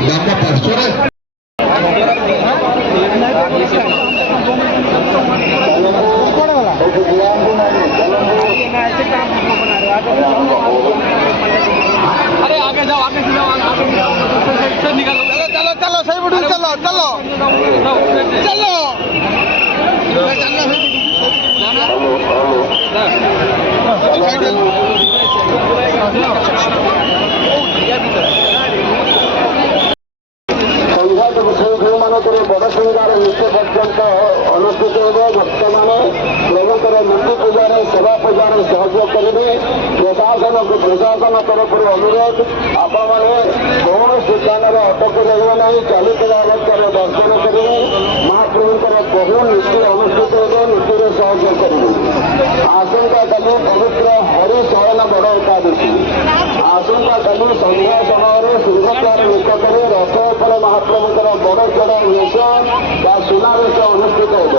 ବାମ ପାର୍ଶ୍ୱରେ अरे आगे जाओ आगे से जाओ से निकालो चलो चलो सही बुढ़ी चलो चलो चलो ମାନଙ୍କରେ ବଡ଼ ସିଂହାର ନୀତି ପର୍ଯ୍ୟନ୍ତ ଅନୁଷ୍ଠିତ ହେବ। ଭକ୍ତମାନେ ପ୍ରଭୁଙ୍କର ମୂର୍ତ୍ତି ପୂଜାରେ ସେବା ପୂଜାରେ ସହଯୋଗ କରିବେ। ପ୍ରଶାସନ ତରଫରୁ ଅନୁରୋଧ, ଆପଣମାନେ କୌଣସି ସ୍ଥାନରେ ଅଟକି ରହିବେ ନାହିଁ, ଚାଲିଥିବା ଅବସ୍ଥାରେ ଦର୍ଶନ କରିବେ। ମହାପ୍ରଭୁଙ୍କର ବହୁ ନୀତି ଅନୁଷ୍ଠିତ ହେବ, ନୀତିରେ ସହଯୋଗ କରିବେ। ଆସନ୍ତାକାଲି ପବିତ୍ର ହରିଶୟନ ବଡ଼ ଏକାଦଶୀ। ଆସନ୍ତାକାଲି ସନ୍ଧ୍ୟା ସମୟରେ ସିଂହଦ୍ୱାର ନିକଟରେ ରଥ ଉପରେ ମହାପ୍ରଭୁଙ୍କର ବଡ଼ ଚଢ଼ା ବେଶ ବା ସୁନାବେଶ ଅନୁଷ୍ଠିତ ହେବ।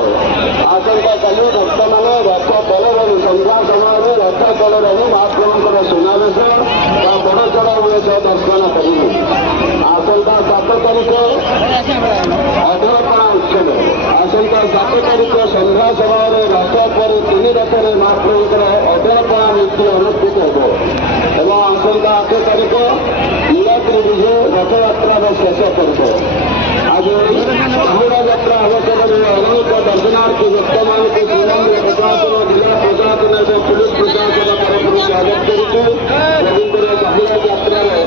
ଆସନ୍ତାକାଲି ଭକ୍ତମାନେ ରଥ ତଳେ ରହି ସନ୍ଧ୍ୟା ସମୟରେ ରଥ ତଳେ ରହି ମହାପ୍ରଭୁଙ୍କର ସୁନାବେଶ ବା ବଡ଼ ଚଢ଼ା ବେଶ ଦର୍ଶନ କରିବେ। ଆସନ୍ତା 7 ତାରିଖ ଅଧରପଣା ଉତ୍ସବ। ଆସନ୍ତା 7 ତାରିଖ ସନ୍ଧ୍ୟା ସମୟରେ ରଥ ପରେ 3 ରଥରେ ମହାପ୍ରଭୁଙ୍କର ଅଧରପଣା ନୀତି ଅନୁଷ୍ଠିତ ହେବ ଏବଂ ଆସନ୍ତା 8 ତାରିଖ ନୀଳାଦ୍ରି ବିଜେ ରଥଯାତ୍ରାର ଶେଷ ପର୍ବ। ଆଜି ବାହୁଡ଼ା ଯାତ୍ରା ଅବସରରେ ଅନେକ ଦର୍ଶନାର୍ଥୀ ଭକ୍ତମାନଙ୍କୁ ଶ୍ରୀମନ୍ଦିର ପ୍ରଶାସନ, ଜିଲ୍ଲା ପ୍ରଶାସନ ଏବଂ ପୁଲିସ ପ୍ରଶାସନ ତରଫରୁ ସ୍ୱାଗତ କରୁଛୁ। ପ୍ରଭୁଙ୍କର ବାହୁଡ଼ା ଯାତ୍ରାରେ